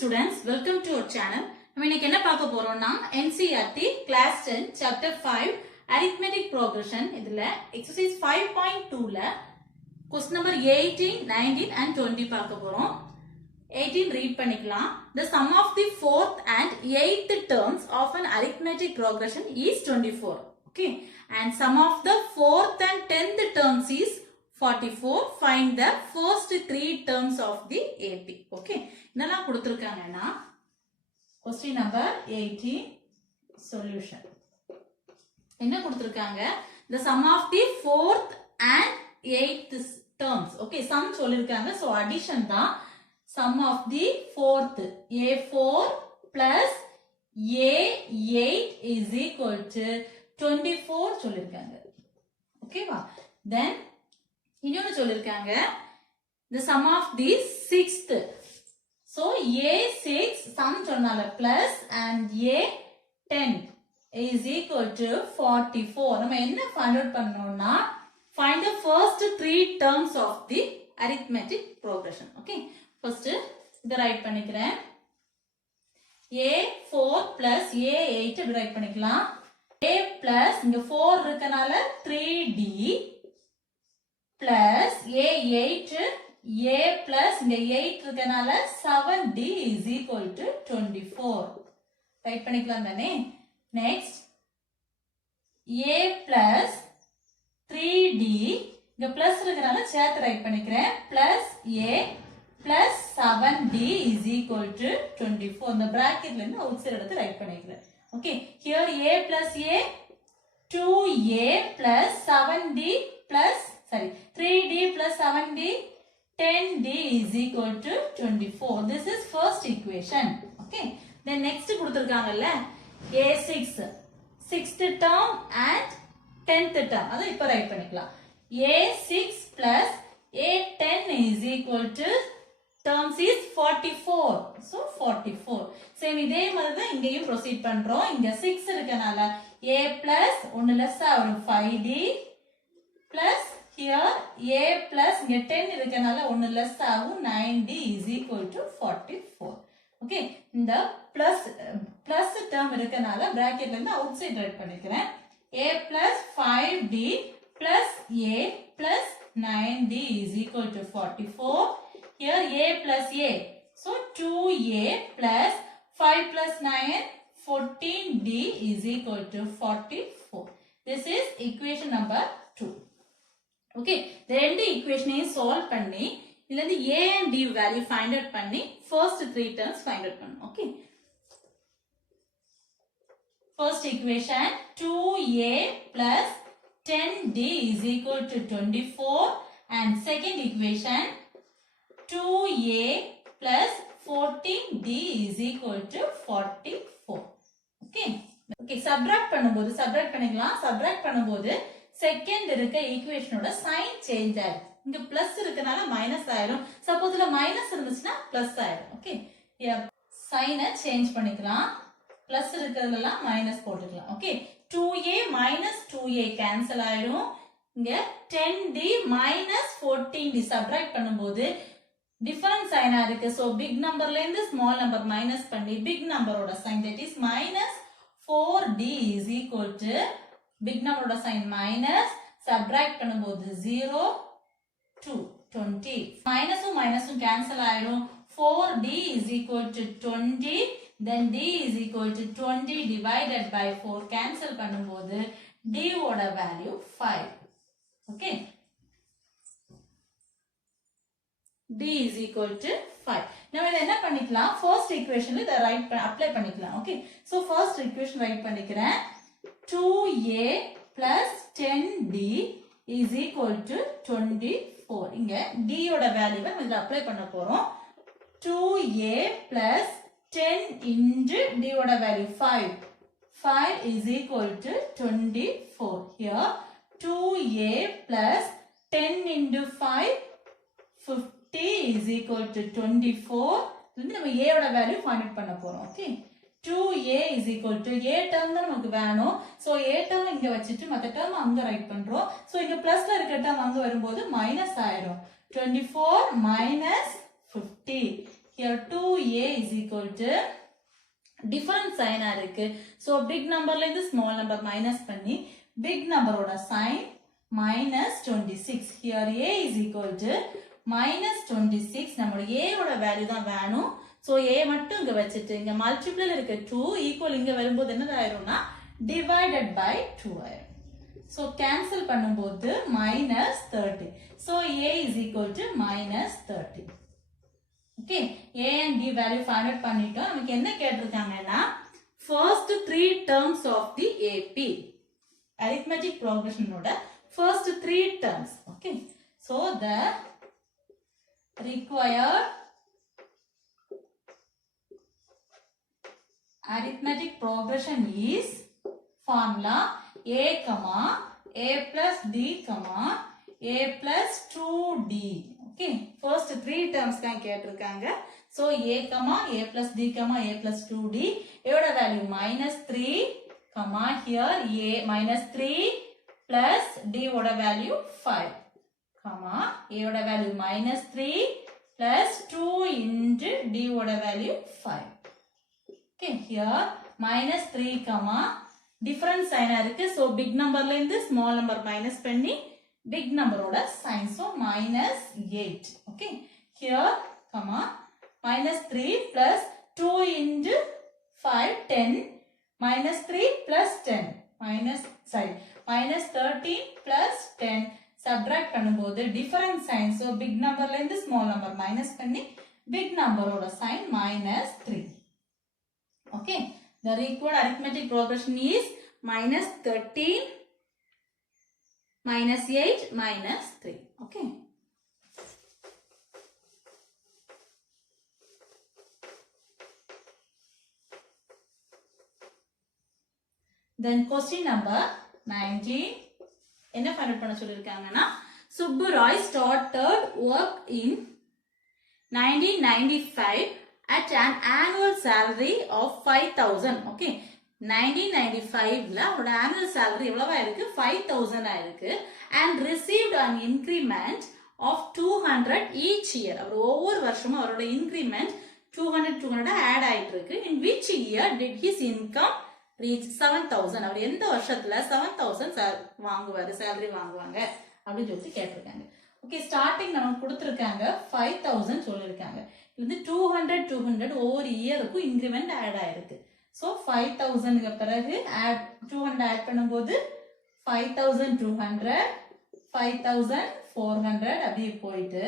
students, welcome to our channel. நம்ம இன்னைக்கு என்ன பார்க்க போறோம்னா Ncert class 10 chapter 5 arithmetic progression இதுல exercise 5.2 ல question number 18, 19 and 20 பார்க்க போறோம். 18 read பண்ணிக்கலாம். The sum of the fourth and eighth terms of an arithmetic progression is 24. Okay, and sum of the fourth and 10th terms is 44. Find the first three terms of the AP. Okay, என்னெல்லாம் கொடுத்திருக்காங்கன்னா question number 18 solution. என்ன கொடுத்திருக்காங்க? The sum of the fourth and eighth terms. Okay, sum சொல்லிருக்காங்க. So addition தான். Sum of the fourth A4 plus A8 is equal to 24 சொல்லிருக்காங்க. Okay வா? Then இன்னொன்னு சொல்லிருக்காங்க the sum of the sixth. So A6 sum சொன்னால plus and A10 is equal to 44. நம்ம என்ன find out பண்ணோம்னா find the first three terms of the arithmetic progression. Okay, first இத right பண்ணிக்கிறேன். A4 plus A8 இப்படி right பண்ணிக்கலாம். A plus இங்க 4 இருக்கனால 3D plus A8 A plus இங்க 8 இருக்கனால 7D is equal to 24. Right பண்ணிக்கலாம் தானே? Next A plus 3D இங்க plus இருக்கனால சேர்த்து ரைட் பண்ணிக்கிறேன். plus A plus 7D is equal to 24. இந்த bracketல இருந்து அவுட் சைடு எடுத்து ரைட் பண்ணிக்கிறேன். Okay, here A plus A 2A plus 7D plus 3D plus 7D 10D is equal to 24. This is first equation. Okay, then next கொடுத்திருக்காங்கல்ல A6 sixth term and 10th term அத இப்ப right பண்ணிக்கலாம். A6 plus A10 is equal to terms is 44. So 44. Same இதே மாதிரி தான் இங்கேயும் proceed பண்றோம். இங்க 6 இருக்கனால A plus ஒன்னு லெஸ் ஒரு 5D plus here A plus இங்க 10 இருக்கனால ஒன்னு லெஸ் ஆகும் 9D is equal to 44. Okay, இந்த plus term இருக்கனால bracketல இருந்து அவுட் சைடு ரைட் பண்ணிக்கிறேன். A plus 5D plus A plus 9D is equal to 44. Here A plus A. So 2A plus 5 plus 9 14D is equal to 44. This is equation number 2. Okay, the ரெண்டு equation solve பண்ணி இதுல இருந்து A and D value find out பண்ணி first three terms find out பண்ணணும். Okay, first equation 2A plus 10D is equal to 24 and second equation 2A plus 14D is equal to 44. Okay, okay, subtract பண்ணிக்கலாம். subtract பண்ணும்போது second இருக்க equationோட sign change ஆயிடும். இங்க plus இருக்கனால minus ஆயிடும். suppose இதுல minus இருந்துச்சுன்னா plus ஆயிடும். Okay, here sign change பண்ணிக்கலாம். plus இருக்கிறதுலாம் minus போட்டுக்கலாம். Okay, 2A minus 2A cancel ஆயிடும். இங்க 10D minus 14D subtract பண்ணும்போது different sign இருக்கு. So big numberல இருந்து small number minus பண்ணி big numberோட sign, that is minus 4D is equal to big numberோட sign minus, subtract பண்ணும்போது 0 to 20. minusum minusum cancel ஆயிடும். 4D is equal to 20, then D is equal to 20 divided by 4 cancel பண்ணும்போது D ஓட value 5. Okay, D is equal to 5. நம்ம இத என்ன பண்ணிக்கலாம்? first equationல இத right apply பண்ணிக்கலாம். Okay, so first equation right பண்ணிக்கிறேன். 2A plus 10D is equal to 24. இங்க D ஓட வேல்யூவை நம்ம இத அப்ளை பண்ண போறோம். 2A plus 10 into D ஓட value 5. 5 is equal to 24. Here 2A plus 10 into 5 50 is equal to 24. இதுல நம்ம A ஓட வேல்யூ ஃபைண்ட் அவுட் பண்ண போறோம். Okay, 2A is equal to A term தான் நமக்கு வேணும். சோ A term இங்க வச்சிட்டு மத்த term அங்க ரைட் பண்றோம். சோ இங்க பிளஸ்ல இருக்க term அங்க வரும்போது மைனஸ் ஆயிடும். 24 minus 50. here 2a is equal to different sign இருக்கு. So big numberல இருந்து small number minus பண்ணி big number ஓட sign minus 26. Here a is equal to minus 26. நம்மளோட a ஓட வேல்யூ தான் வேணும். So a மட்டும் இங்க வச்சிட்டு இங்க மல்டிப்ளைல இருக்க 2 ஈக்குவல் இங்க வரும்போது என்ன ஆயிரும்னா divided by 2 ஆயிரும். So cancel பண்ணும்போது minus 30. So a is equal to minus 30. Okay, a and b value find out பண்ணிட்டோம். நமக்கு என்ன கேட்டிருக்காங்கன்னா first 3 terms of the AP arithmetic progression ஓட first 3 terms. Okay, so the required arithmetic progression is formula a comma a plus d comma a plus 2d. Okay, first 3 terms தான் கேட்டிருக்காங்க. So a comma a plus d comma a plus 2d. a ஓட value minus 3 comma here a minus 3 plus d ஓட value 5 comma a ஓட value minus 3 plus 2 into d ஓட value 5. Okay, here minus 3 comma different sign இருக்கு. So big numberல இருந்து small number minus பண்ணி big number ஓட sign. So minus 8. Okay, here comma minus 3 plus 2 into 5 10 minus 3 plus 10 minus 13 plus 10 subtract பண்ணும்போது different sign. So big numberல இருந்து small number minus பண்ணி big number ஓட sign minus 3. Okay, the required arithmetic progression is minus 13 minus 8 minus 3. Okay, then question number 19 என்ன find out பண்ண சொல்லிருக்காங்கன்னா Subbu Roy started work in 1995 at an annual salary of 5,000. Okay, 1995 ல அவரோட annual salary எவ்வளவா இருக்கு 5,000 ஆயிருக்கு and received an increment of 200 each year. அவர் ஒவ்வொரு வருஷமும் அவரோட increment 200 add ஆயிட்டு இருக்கு. In which year did his income reach 7,000? அவர் எந்த வருஷத்துல 7,000 வாங்குவாரு salary வாங்குவாங்க அப்படின்னு சொல்லி கேட்டிருக்காங்க. ஓகே, ஸ்டார்டிங் நமக்கு கொடுத்துருக்காங்க 5,000 சொல்லியிருக்காங்க. இது 200 ஒவ்வொரு இயருக்கும் இன்க்ரிமெண்ட் ஆட் ஆயிருக்கு. ஸோ 5,000க்கு பிறகு 200 ஆட் பண்ணும்போது 5,200 5,400 அப்படியே போயிட்டு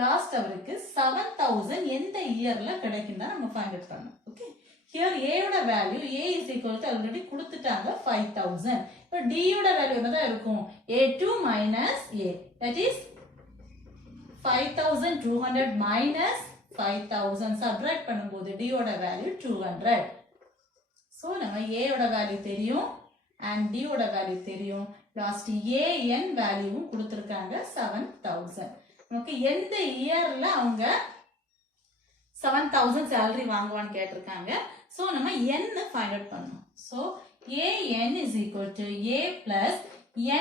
லாஸ்ட் அவருக்கு 7,000 எந்த இயர்ல கிடைக்கும் தான் நம்ம ஃபைண்ட் அவுட் பண்ணணும். ஓகே, ஹியர் a யோட value a is equal to already கொடுத்துட்டாங்க 5,000. இப்போ d யோட வேல்யூ என்னதான் இருக்கும் a2 minus a, that is 5,200 minus 5,000 subtract பண்ணும்போது d யோட வேல்யூ 200. சோ நம்ம a யோட வேல்யூ தெரியும் and d யோட வேல்யூ தெரியும். லாஸ்ட் an வேல்யூவும் கொடுத்திருக்காங்க 7,000. நமக்கு எந்த இயர்ல அவங்க 7,000 salary வாங்குவான்னு கேட்டிருக்காங்க. சோ நம்ம n ஃபைண்ட் அவுட் பண்ணணும். So an is equal to a plus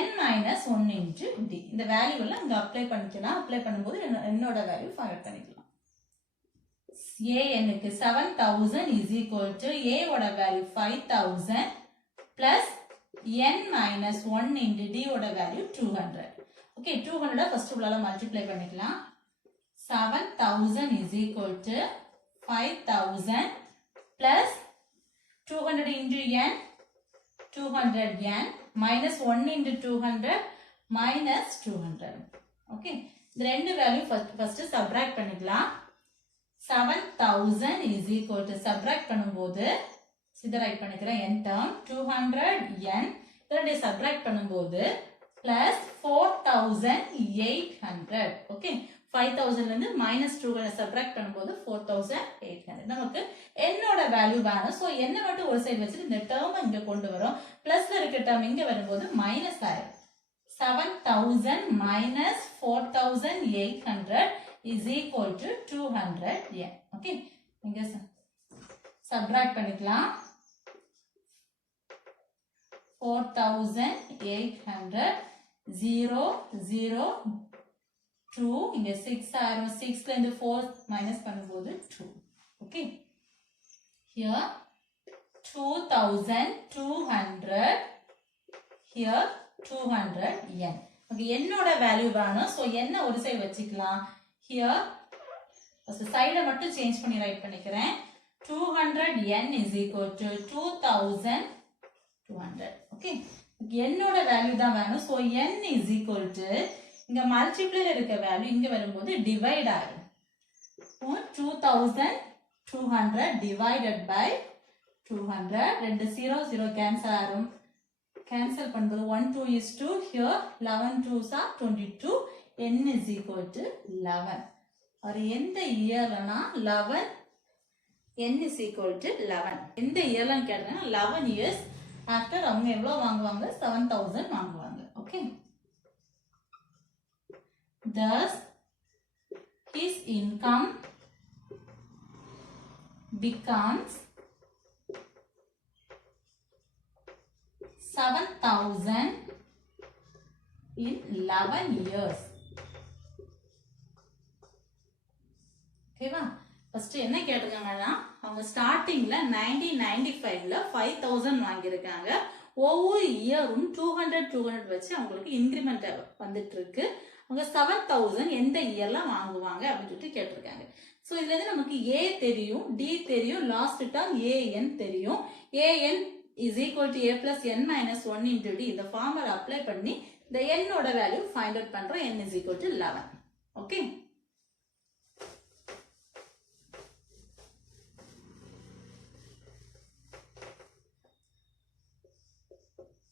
n minus 1 into d. இந்த வேல்யூ எல்லாம் இங்க அப்ளை பண்ணிக்கலாம். அப்ளை பண்ணும்போது என்னோட வேல்யூ ஃபைண்ட் அவுட் பண்ணிக்கலாம். an க்கு 7,000 is equal to a ஓட value 5,000 plus n minus 1 into d ஓட வேல்யூ 200. ஓகே, 200 ஃபர்ஸ்ட் உள்ளால மல்டிப்ளை பண்ணிக்கலாம். 7,000 is equal to 5,000 plus 200 into n 200 n minus 1 into 200 minus 200. Okay, இந்த ரெண்டு வேல்யூ ஃபர்ஸ்ட் சப்ட்ராக்ட் பண்ணிக்கலாம். 7,000 is equal to subtract பண்ணும்போது இதை right பண்ணிக்கிறேன் n term 200 n இதோட subtract பண்ணும்போது plus 4,800. ஓகே, 5,000 ல இருந்து minus 200 சப்ட்ராக்ட் பண்ணும்போது 4,800. நமக்கு n ஓட வேல்யூ வேணும். சோ n மட்டும் ஒரு சைடு வச்சிட்டு இந்த டேர்ம் இங்க கொண்டு வரோம். பிளஸ்ல இருக்க டேர்ம் இங்க வரும்போது மைனஸ் ஆயிடும். 7,000 minus 4,800 is equal to 200 n. Okay, இங்க subtract பண்ணிக்கலாம். 4,800 0 0 2 இங்க 6 ஆயிரும் 6ல இருந்து 4 மைனஸ் பண்ணும்போது 2 okay here 2200 here 200 n okay என்னோட வேல்யூ வேணும் சோ என்ன ஒரு சைடு வச்சுக்கலாம் here first சைட மட்டும் சேஞ்ச் பண்ணி ரைட் பண்ணிக்கிறேன் 200 n is equal to 2200 okay என்னோட வேல்யூ தான் வேணும் so n is equal to இங்க மல்டிப்ளைல இருக்க வேல்யூ இங்க வரும்போது டிவைட் ஆகும் 2200 divided by 200 ரெண்டு 0 0 கேன்சல் ஆகும் கேன்சல் பண்ணும்போது 1 2 is 2 here 11 2s are 22 n is equal to 11 और எந்த இயர்லனா 11 n is equal to 11 எந்த இயர்லன்னு கேட்டா 11 years after அவங்க எவ்வளவு வாங்குவாங்க 7000 வாங்குவாங்க okay thus his income becomes 7000 in 11 years ஓகேவா ஃபர்ஸ்ட் என்ன கேட்டிருக்காங்கன்னா அவங்க ஸ்டார்டிங்ல 1995ல 5000 வாங்கியிருக்காங்க ஒவ்வொரு இயரும் 200 வச்சு அவங்களுக்கு இன்கிரிமெண்ட் வந்துட்டு இருக்கு அவங்க 7000 எந்த இயர்ல வாங்குவாங்க அப்படின்னு சொல்லிட்டு கேட்டிருக்காங்க சோ இதுல இருந்து நமக்கு a தெரியும் d தெரியும் லாஸ்ட் டேர்ம் an தெரியும் an is equal to a plus n minus 1 into d இந்த ஃபார்முலா அப்ளை பண்ணி இந்த n ஓட வேல்யூ ஃபைண்ட் அவுட் பண்றோம் n is equal to 11 okay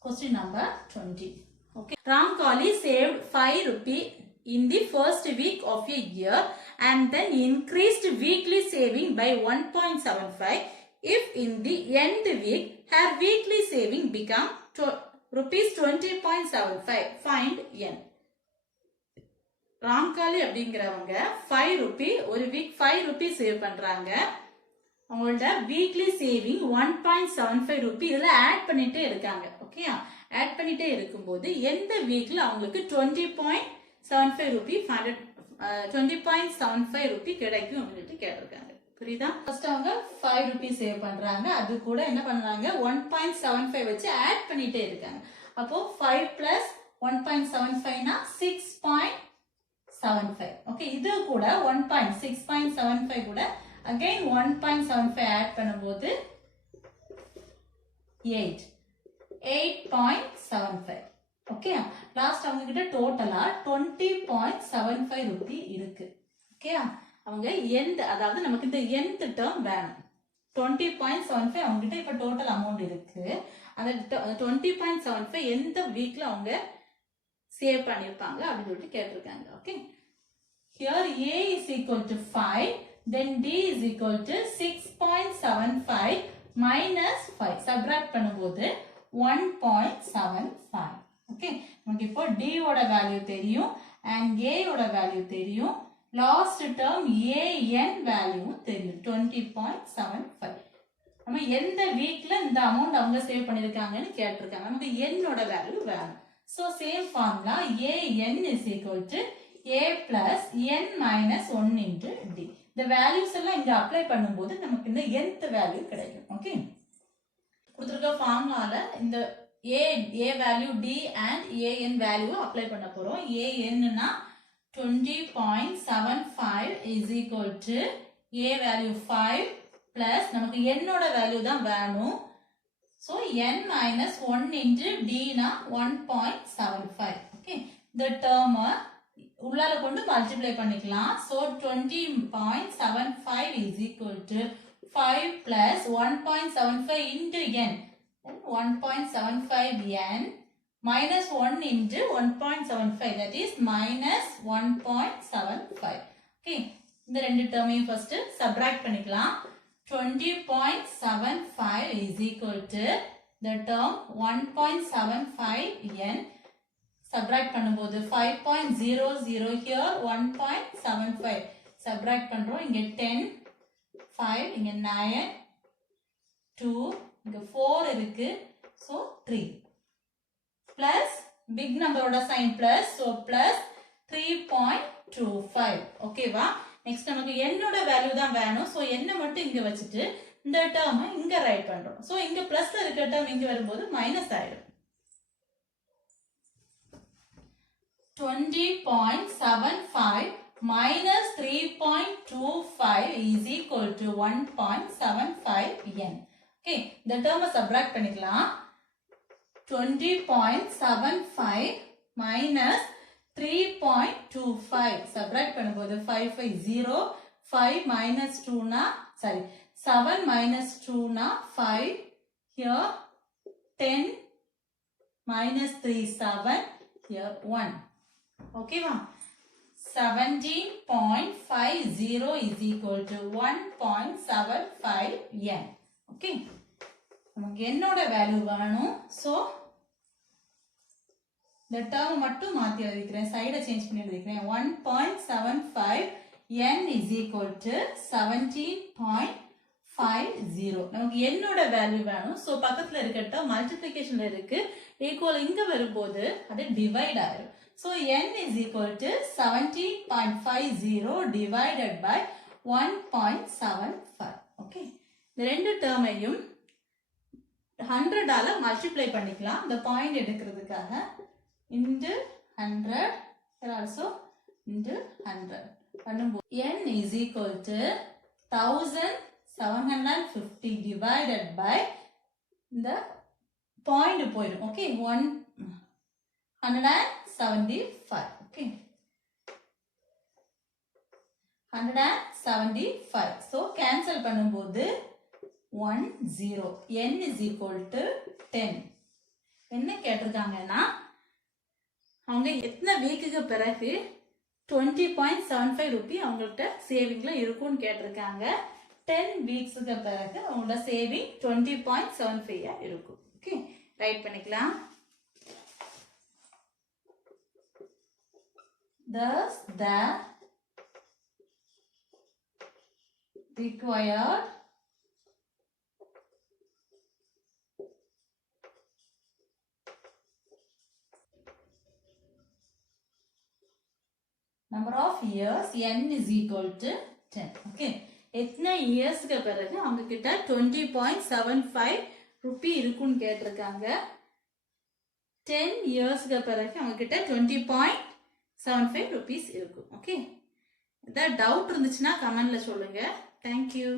Question number 20. Okay. Ramkali saved 5 rupee in the first week of a year and then increased weekly saving by 1.75. If in the end week her weekly saving become rupees 20.75. Find n. Ramkali அப்படிங்கறவங்க 5 rupee ஒரு week 5 rupee save பண்றாங்க அவங்களோட weekly saving 1.75 Ruby இதுல add பண்ணிட்டே இருக்காங்க okay add பண்ணிட்டே இருக்கும்போது எந்த வீக்ல அவங்களுக்கு 20.75 ரூபி 20.75 ரூபி கிடைக்கும் அப்படின்னு கேட்டிருக்காங்க புரியுதா ஃபர்ஸ்ட் அவங்க 5 ரூபி சேவ் பண்றாங்க அது கூட என்ன பண்றாங்க 1.75 வச்சு ஆட் பண்ணிட்டே இருக்காங்க அப்போ 5 பிளஸ் 1.75 னா 6.75 ஓகே இது கூட 6.75 கூட again 1.75 add பண்ணும்போது 8.75 ஓகே லாஸ்ட் அவங்க கிட்ட டோட்டலா 20.75 ரூபி இருக்கு ஓகே அவங்க எந்த அதாவது நமக்கு இந்த nth டேர்ம் வேணும் 20.75 அவங்க கிட்ட இப்ப டோட்டல் அமௌண்ட் இருக்கு அந்த 20.75 எந்த வீக்ல அவங்க சேவ் பண்ணிருப்பாங்க அப்படின்னு சொல்லிட்டு கேட்டிருக்காங்க okay here a is equal to 5 then d is equal to 6.75 minus 5 subtract பண்ணும்போது 1.75 okay நமக்கு இப்போ d ஓட வேல்யூ தெரியும் and a ஓட வேல்யூ தெரியும் லாஸ்ட் டேர்ம் an வேல்யூ தெரியும் 20.75 நம்ம எந்த வீக்ல இந்த அமௌண்ட் அவங்க சேவ் பண்ணிருக்காங்கன்னு கேட்டிருக்காங்க நமக்கு n ஓட வேல்யூ வேணும் so same formula an is equal to a plus n minus 1 into d the values எல்லாம் இங்க அப்ளை பண்ணும்போது நமக்கு இந்த nth வேல்யூ கிடைக்கும் ஓகே கொடுத்திருக்க ஃபார்முலால இந்த a value d and an value apply பண்ண போறோம் an னா 20.75 is equal to a value 5 plus நமக்கு n ஓட வேல்யூ தான் வேணும் so n minus 1 into d னா 1.75 okay the term உள்ளால கொண்டு மல்டிப்ளை பண்ணிக்கலாம் so 20.75 is equal to 5 plus 1.75 into n 1.75 n minus 1 into 1.75 that is minus 1.75 okay இந்த ரெண்டு டேர்மையும் first subtract பண்ணிக்கலாம் 20.75 is equal to the term 1.75 n subtract பண்ணும்போது 5.00 here 1.75 subtract பண்றோம் இங்க 10 5 இங்க 9 2 இங்க 4 இருக்கு so 3 plus big number ஓட sign plus so plus 3.5 0.25 ஓகேவா நெக்ஸ்ட் நமக்கு n ஓட வேல்யூ தான் வேணும் சோ n மட்டும் இங்க வச்சிட்டு இந்த டேர்ம் இங்க ரைட் பண்றோம் சோ இங்க பிளஸ்ல இருக்க டேர்ம் இங்க வரும்போது மைனஸ் ஆயிடும் 20.75 minus 3.25 is equal to 1.75 n. Okay, the term subtract பண்ணிக்கலாம் 20.75 minus 3.25 subtract பண்ணும்போது 5 5 0 5 minus 2 na sorry 7 minus 2 na 5 here 10 minus 3 7 here 1 okay va 17.50 is equal to 1.75 n okay நமக்கு என்னோட வேல்யூ வேணும் so the term மட்டும் மாத்தி எழுதிக்கிறேன் சைட change பண்ணி எழுதிக்கிறேன் 1.75 n is equal to 17.50 நமக்கு என்னோட வேல்யூ வேணும் so பக்கத்துல இருக்கட்ட மல்டிப்ளிகேஷன்ல இருக்கு ஈக்குவல் இங்க வரும்போது அது டிவைட் ஆயிடும் so n is equal to 17.50 divided by 1.75 okay இந்த ரெண்டு டேர்மையும் 100 ஆல மல்டிப்ளை பண்ணிக்கலாம் இந்த பாயிண்ட் எடுக்கிறதுக்காக into 100 here also into 100 பண்ணும்போது n is equal to 1750 divided by இந்த பாயிண்ட் போயிடும் okay 175 okay 175 so cancel பண்ணும்போது 10 n is equal to 10 என்ன கேட்டிருக்காங்கன்னா அவங்க எத்தனை வீக்குக்கு பிறகு 20.75 ரூபி அவங்கள்ட்ட சேவிங்ல இருக்கும்னு கேட்டிருக்காங்க 10 வீக்ஸ்க்கு பிறகு அவங்களோட சேவிங் 20.75 இருக்கும் ஓகே ரைட் பண்ணிக்கலாம் thus the required number of years n is equal to 10 okay எத்தனை இயர்ஸ்க்கு பிறகு அவங்க கிட்ட 20.75 ரூபி இருக்குன்னு கேட்டிருக்காங்க 10 இயர்ஸ்க்கு பிறகு அவங்க கிட்ட 20.75 rupees இருக்கும் ஓகே ஏதாவது டவுட் இருந்துச்சுன்னா கமெண்ட்ல சொல்லுங்க thank you